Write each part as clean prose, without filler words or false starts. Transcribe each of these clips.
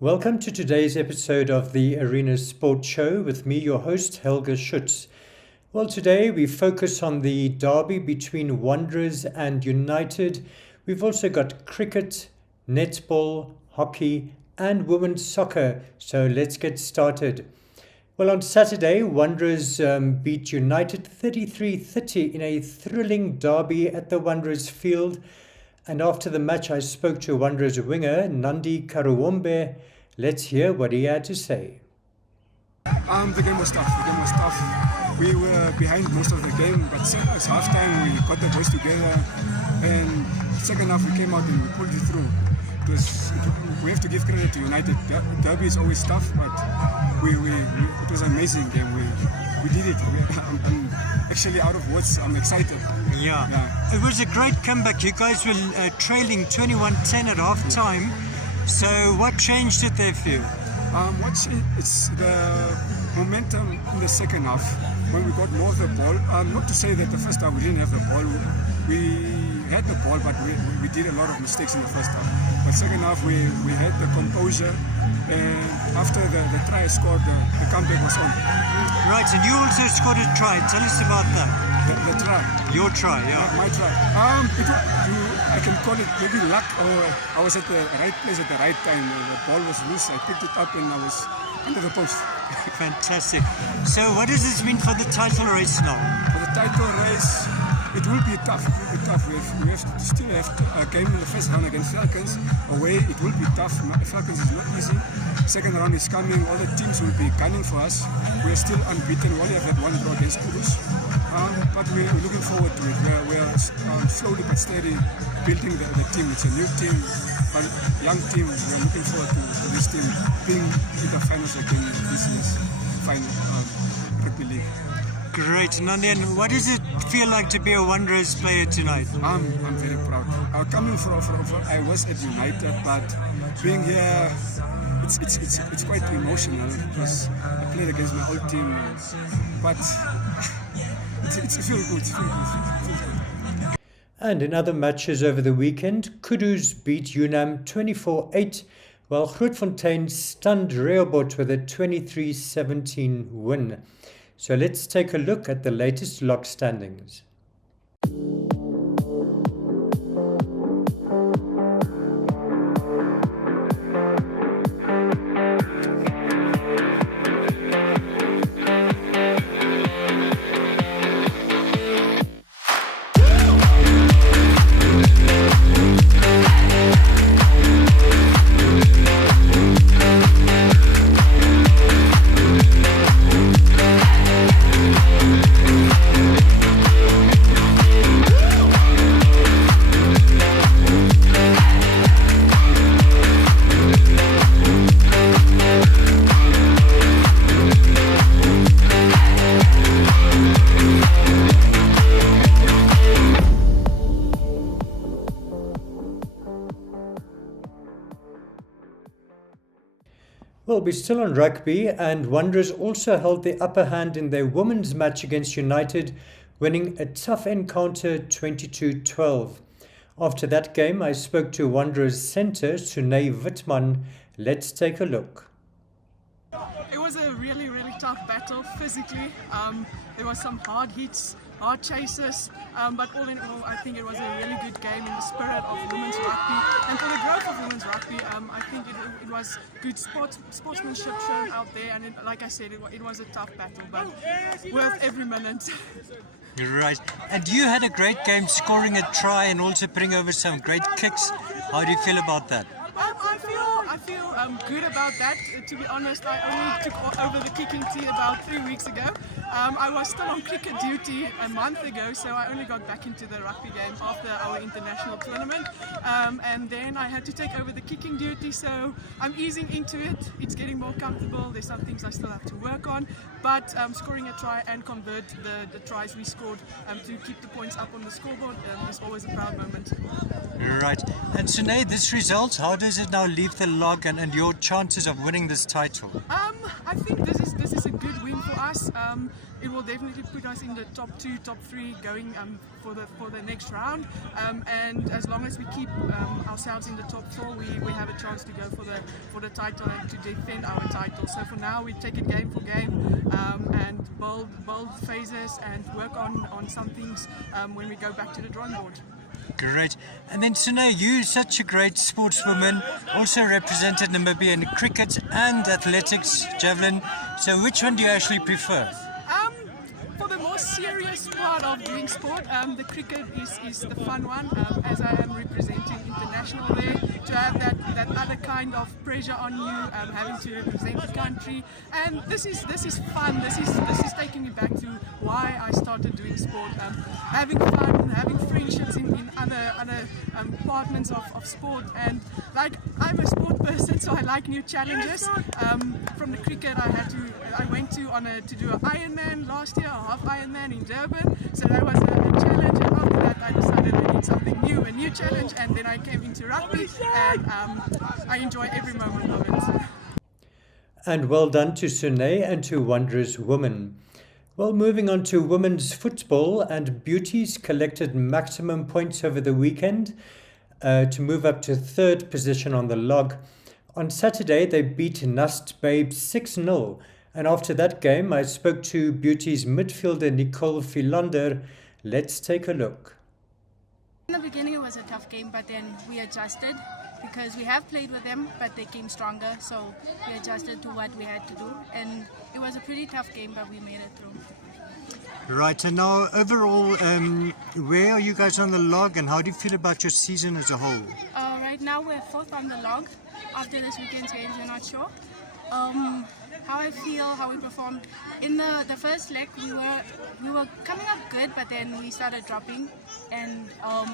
Welcome to today's episode of the Arena Sport Show with me, your host, Helge Schütz. Well, today we focus on the derby between Wanderers and United. We've also got cricket, netball, hockey, and women's soccer. So let's get started. Well, on Saturday, Wanderers beat United 33-30 in a thrilling derby at the Wanderers field. And after the match, I spoke to Wanderers winger Nandi Karuwombe. Let's hear what he had to say. The game was tough. We were behind most of the game, but at halftime we got the boys together. And second half we came out and we pulled it through. We have to give credit to United. Derby is always tough, but it was an amazing game. We did it. I'm actually out of words. I'm excited. Yeah. It was a great comeback. You guys were trailing 21-10 at half time. So what changed it there for you? It's the momentum in the second half when we got more of the ball. Not to say that the first half we didn't have the ball. We had the ball, but we did a lot of mistakes in the first half. But second half we had the composure, and after the try scored, the comeback was on. Right, and you also scored a try. Tell us about that. The try. Your try, yeah. My try. I can call it maybe luck, or I was at the right place at the right time. The ball was loose. I picked it up and I was under the post. Fantastic. So what does this mean for the title race now? For the title race, it will be tough. We still have a game in the first round against Falcons. Away, it will be tough. Falcons is not easy. Second round is coming. All the teams will be gunning for us. We are still unbeaten. We only have that one draw against Kurus. But we're looking forward to it. We're slowly but steady building the team. It's a new team, a young team. We're looking forward to this team being in the finals again this year's final rugby league. Great. Nandi, and what does it feel like to be a Wanderers player tonight? I'm very proud. Coming from I was at United, but being here, it's quite emotional because I played against my old team, but it feels good. And in other matches over the weekend, Kudus beat Unam 24-8, while Grootfontein stunned Rehoboth with a 23-17 win. So let's take a look at the latest lock standings. Well, we're still on rugby, and Wanderers also held the upper hand in their women's match against United, winning a tough encounter 22-12. After that game, I spoke to Wanderers centre Sunay Wittmann. Let's take a look. It was a really tough battle physically. There was some hard hits, hard chases, but all in all, I think it was a really good game in the spirit of women's rugby and for the growth of women's rugby. I think it was good sportsmanship shown out there, and like I said, it was a tough battle, but worth every minute. Right, and you had a great game, scoring a try and also putting over some great kicks. How do you feel about that? I feel good about that. To be honest, I only took over the kicking tee about 3 weeks ago. I was still on cricket duty a month ago, so I only got back into the rugby game after our international tournament. And then I had to take over the kicking duty, so I'm easing into it. It's getting more comfortable. There's some things I still have to work on, but scoring a try and convert the tries we scored to keep the points up on the scoreboard is always a proud moment. Right. And Sunay, this result, how does it now leave the log and your chances of winning this title? I think this is a good win for us. It will definitely put us in the top 2, top 3 going for the next round. And as long as we keep ourselves in the top 4, we have a chance to go for the title and to defend our title. So for now, we take it game for game and build phases and work on some things when we go back to the drawing board. Great. And then Sune, you're such a great sportswoman, also represented Namibia in cricket and athletics, javelin. So which one do you actually prefer? For the more serious part of doing sport, the cricket is the fun one, as I am representing international there, to have that other kind of pressure on you, having to represent the country. And this is fun. This is taking me back to why I started doing sport. Having fun, having friendships in other departments of sport. And like, I'm a sport person, so I like new challenges. From the cricket, I went to do an Ironman last year, a half Ironman in Durban. So that was a challenge, and after that I decided I need something new, a new challenge, and then I came into rugby, and I enjoy every moment of it. And well done to Sune and to Wanderers Women. Well, moving on to women's football, and Beauties collected maximum points over the weekend to move up to 3rd position on the log. On Saturday, they beat Nust Babes 6-0. And after that game, I spoke to Beauty's midfielder Nicole Philander. Let's take a look. In the beginning, it was a tough game, but then we adjusted because we have played with them, but they came stronger. So we adjusted to what we had to do. And it was a pretty tough game, but we made it through. Right, and now overall, where are you guys on the log and how do you feel about your season as a whole? Right now, we're 4th on the log. After this weekend's games, we're not sure. How I feel, how we performed. In the first leg, we were coming up good, but then we started dropping, and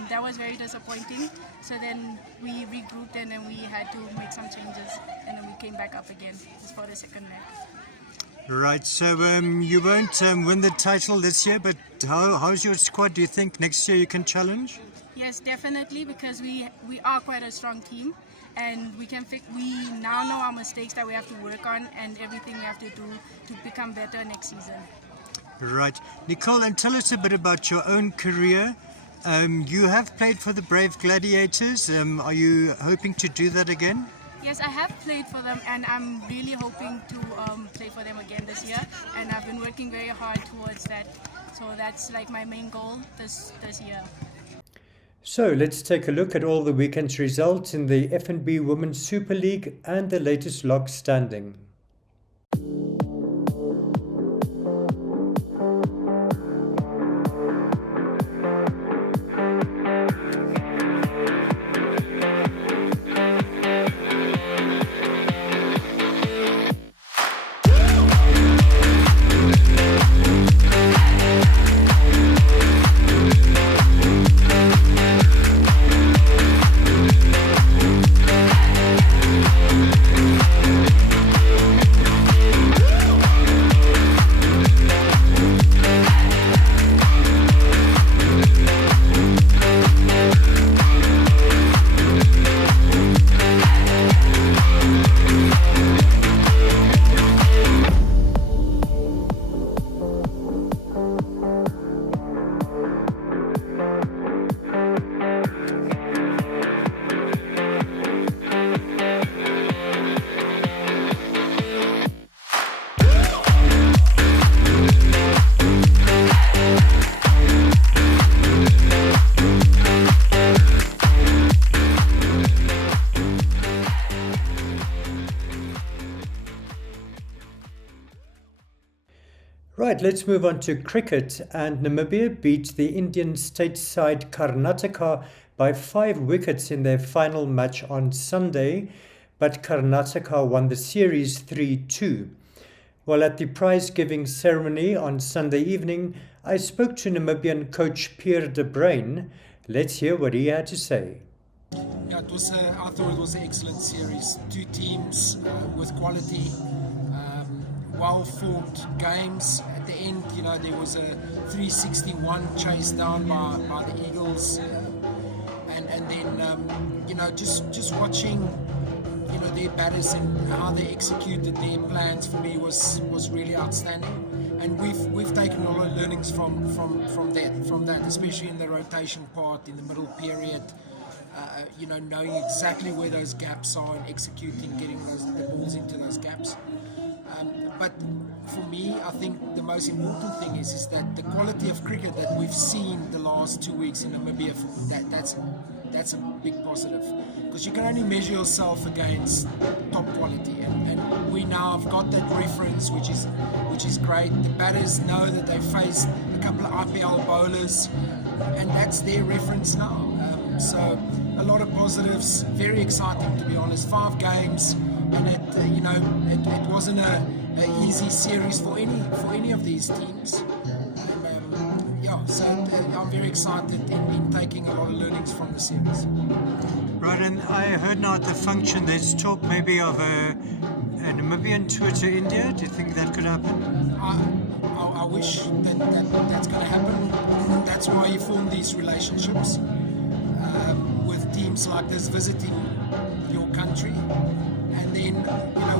that was very disappointing. So then we regrouped, and then we had to make some changes, and then we came back up again for the second leg. Right, so you won't win the title this year, but how's your squad? Do you think next year you can challenge? Yes, definitely, because we are quite a strong team. And we now know our mistakes that we have to work on and everything we have to do to become better next season. Right. Nicole, and tell us a bit about your own career. You have played for the Brave Gladiators. Are you hoping to do that again? Yes, I have played for them, and I'm really hoping to play for them again this year. And I've been working very hard towards that. So that's like my main goal this year. So let's take a look at all the weekend's results in the FNB Women's Super League and the latest log standing. Right, let's move on to cricket, and Namibia beat the Indian state side Karnataka by 5 wickets in their final match on Sunday, but Karnataka won the series 3-2. Well, at the prize-giving ceremony on Sunday evening, I spoke to Namibian coach Pierre de Bruin. Let's hear what he had to say. Yeah, I thought it was an excellent series. 2 teams with quality. Well-fought games. At the end, there was a 361 chase down by the Eagles, and then just watching, their batters and how they executed their plans for me was really outstanding. And we've taken a lot of learnings from that, especially in the rotation part, in the middle period. Knowing exactly where those gaps are and executing, getting the balls into those gaps. But for me, I think the most important thing is that the quality of cricket that we've seen the last 2 weeks in Namibia, that's a big positive, because you can only measure yourself against top quality, and we now have got that reference, which is great. The batters know that they faced a couple of IPL bowlers, and that's their reference now. So a lot of positives, very exciting to be honest. 5 games, and it wasn't an easy series for any of these teams. So I'm very excited in taking a lot of learnings from the series. Right, and I heard now at the function there's talk maybe of a Namibian tour to India. Do you think that could happen? I wish that's going to happen. That's why you form these relationships with teams like this visiting your country. And then,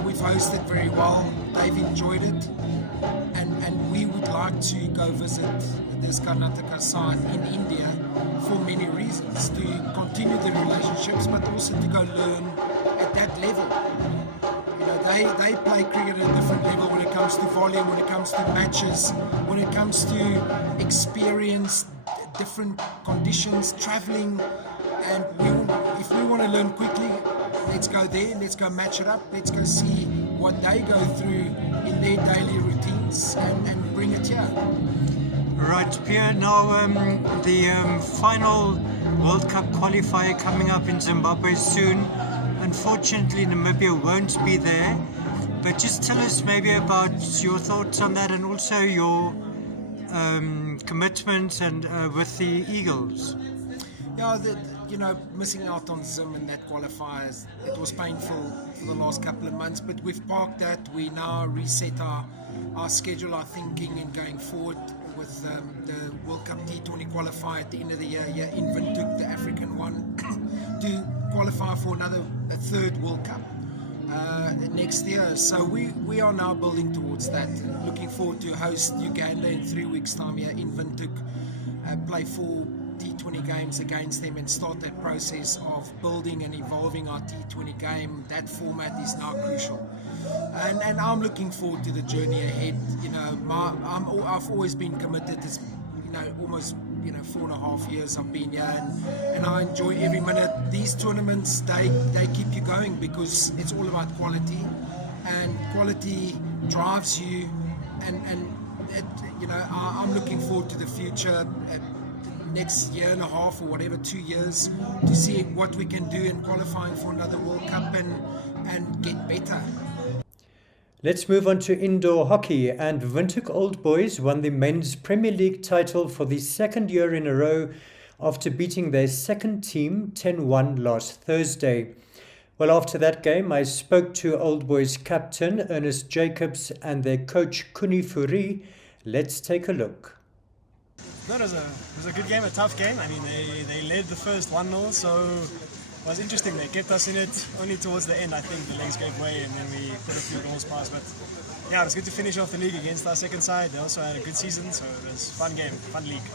we've hosted very well. They've enjoyed it. And we would like to go visit this Karnataka side in India for many reasons, to continue the relationships, but also to go learn at that level. They play cricket at a different level when it comes to volume, when it comes to matches, when it comes to experience, different conditions, traveling. And if we want to learn quickly, let's go there, let's go match it up, let's go see what they go through in their daily routines and bring it here. Right, Pierre, now the final World Cup qualifier coming up in Zimbabwe soon. Unfortunately, Namibia won't be there, but just tell us maybe about your thoughts on that, and also your commitment and with the Eagles. Yeah, missing out on Zim and that qualifiers, it was painful for the last couple of months, but we've parked that. We now reset our schedule, our thinking, and going forward with the World Cup T20 qualifier at the end of the year here in Windhoek, the African one, to qualify for a third World Cup next year. So we are now building towards that, and looking forward to host Uganda in 3 weeks' time here in Windhoek, play 4 T20 games against them, and start that process of building and evolving our T20 game. That format is now crucial, and I'm looking forward to the journey ahead. I've always been committed. It's almost 4.5 years I've been here, and I enjoy every minute. These tournaments, they keep you going, because it's all about quality, and quality drives you, and I'm looking forward to the future. Next year and a half or whatever, 2 years, to see what we can do in qualifying for another World Cup and get better. Let's move on to indoor hockey, and Windhoek Old Boys won the men's Premier League title for the second year in a row after beating their second team 10-1 last Thursday. Well, after that game, I spoke to Old Boys captain Ernest Jacobs and their coach Kuni Furi. Let's take a look. No, it was a good game, a tough game. I mean, they led the first 1-0, so it was interesting. They kept us in it only towards the end. I think the legs gave way, and then we put a few goals past. But yeah, it was good to finish off the league against our second side. They also had a good season, so it was a fun game, fun league.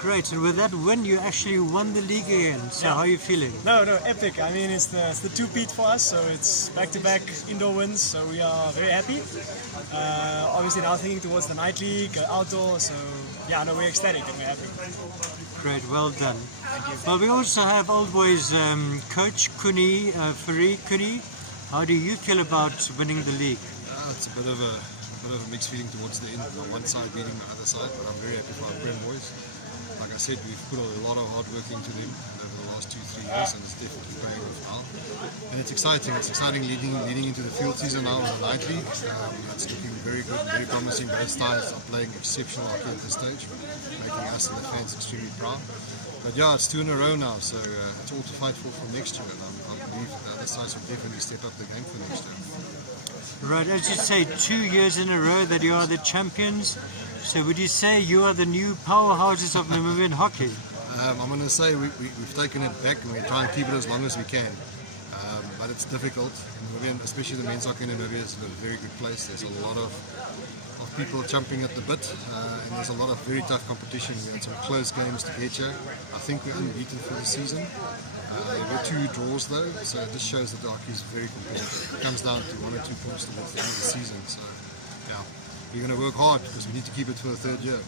Great, and with that win, you actually won the league again. So how are you feeling? No, epic. I mean, it's the two-peat for us, so it's back-to-back indoor wins, so we are very happy. Obviously now thinking towards the night league, outdoor, so yeah, no, we're ecstatic and we're happy. Great, well done. Well, we also have Old Boys coach Kuni Furi. Kuni, how do you feel about winning the league? It's a bit of a mixed feeling towards the end. On one side beating the other side, but I'm very happy for our Prem boys. Like I said, we've put a lot of hard work into them over the last 2-3 years, and it's definitely paying off now. And it's exciting. It's exciting leading into the field season now in the night league. It's looking very good, very promising. Both sides are playing exceptional hockey at this stage, making us and the fans extremely proud. But yeah, it's 2 in a row now, so it's all to fight for next year. And I believe the other sides will definitely step up the game for next year. Right, as you say, 2 years in a row that you are the champions. So would you say you are the new powerhouses of Namibian hockey? I'm going to say we've taken it back, and we're trying to keep it as long as we can. but it's difficult. Namibia, especially the men's hockey in Namibia, is in a very good place. There's a lot of people jumping at the bit, and there's a lot of very tough competition. We had some close games to get here. I think we're unbeaten for the season. There were 2 draws though, so this shows that the hockey is very competitive. It comes down to 1 or 2 points towards the end of the season. So, yeah, we're going to work hard because we need to keep it for the 3rd year.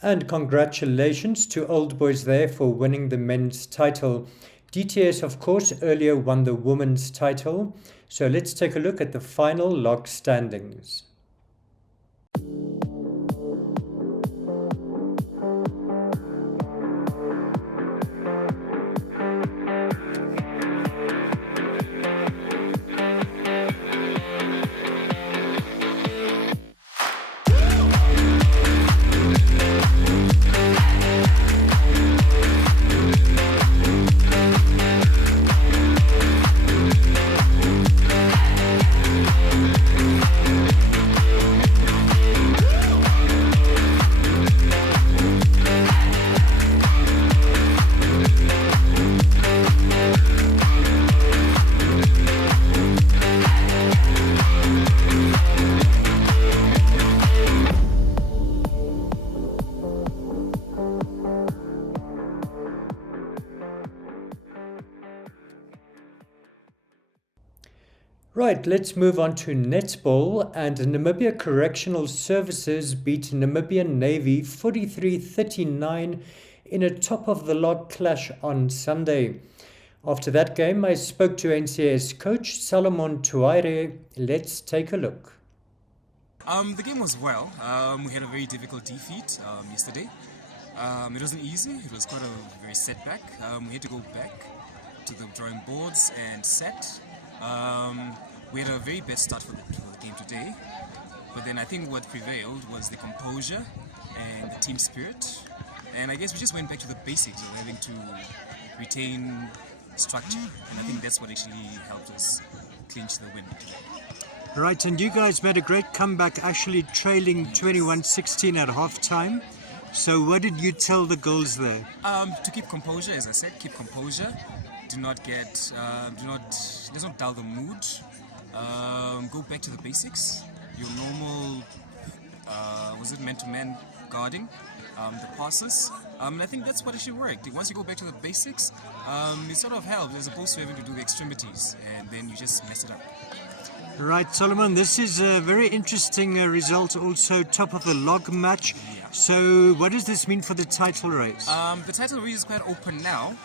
And congratulations to Old Boys there for winning the men's title. DTS, of course, earlier won the women's title. So let's take a look at the final log standings. Right, let's move on to netball, and Namibia Correctional Services beat Namibian Navy 43-39 in a top-of-the-log clash on Sunday. After that game, I spoke to NCS coach Salomon Tuaire. Let's take a look. The game was well. We had a very difficult defeat yesterday. It wasn't easy. It was quite a very setback. We had to go back to the drawing boards and set. We had a very bad start for the game today, but then I think what prevailed was the composure and the team spirit, and I guess we just went back to the basics of having to retain structure, and I think that's what actually helped us clinch the win today. Right, and you guys made a great comeback, actually trailing 21-16 at halftime. So what did you tell the girls there? To keep composure, as I said, keep composure. Let's not dull the mood. Go back to the basics. Your normal, man-to-man guarding, the passes. And I think that's what actually worked. Once you go back to the basics, it sort of helps as opposed to having to do the extremities, and then you just mess it up. Right, Solomon, this is a very interesting result, also top of the log match. Yeah. So what does this mean for the title race? The title race is quite open now.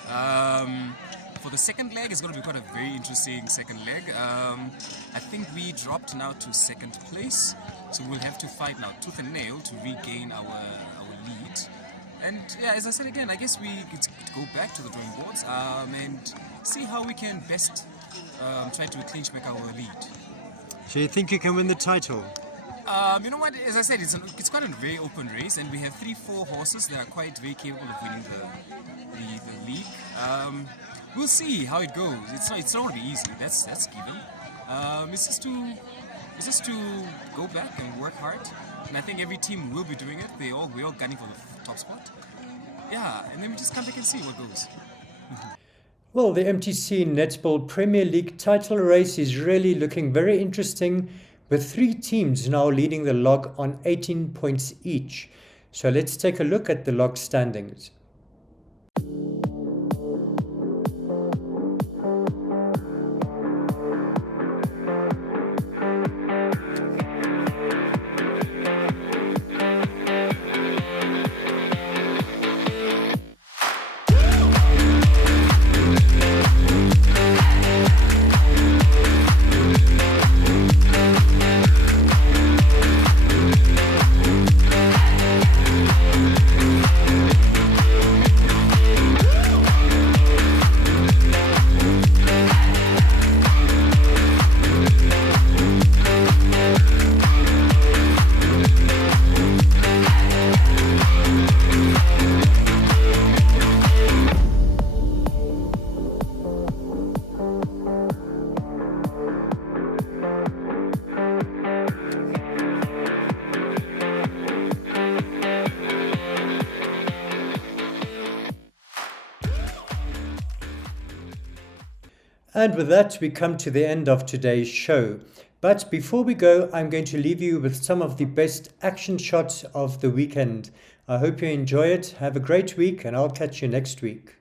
For the second leg, it's going to be quite a very interesting second leg. I think we dropped now to second place, so we'll have to fight now tooth and nail to regain our lead. And yeah, as I said again, I guess we could go back to the drawing boards and see how we can best try to clinch back our lead. So you think you can win the title? You know what, as I said, it's quite a very open race, and we have 3-4 horses that are quite very capable of winning the league. We'll see how it goes. It's not going to be easy. That's given. It's just to go back and work hard, and I think every team will be doing it. We're all gunning for the top spot. Yeah, and then we just come back and see what goes. Well, the MTC Netball Premier League title race is really looking very interesting, with 3 teams now leading the log on 18 points each. So let's take a look at the log standings. And with that, we come to the end of today's show. But before we go, I'm going to leave you with some of the best action shots of the weekend. I hope you enjoy it. Have a great week, and I'll catch you next week.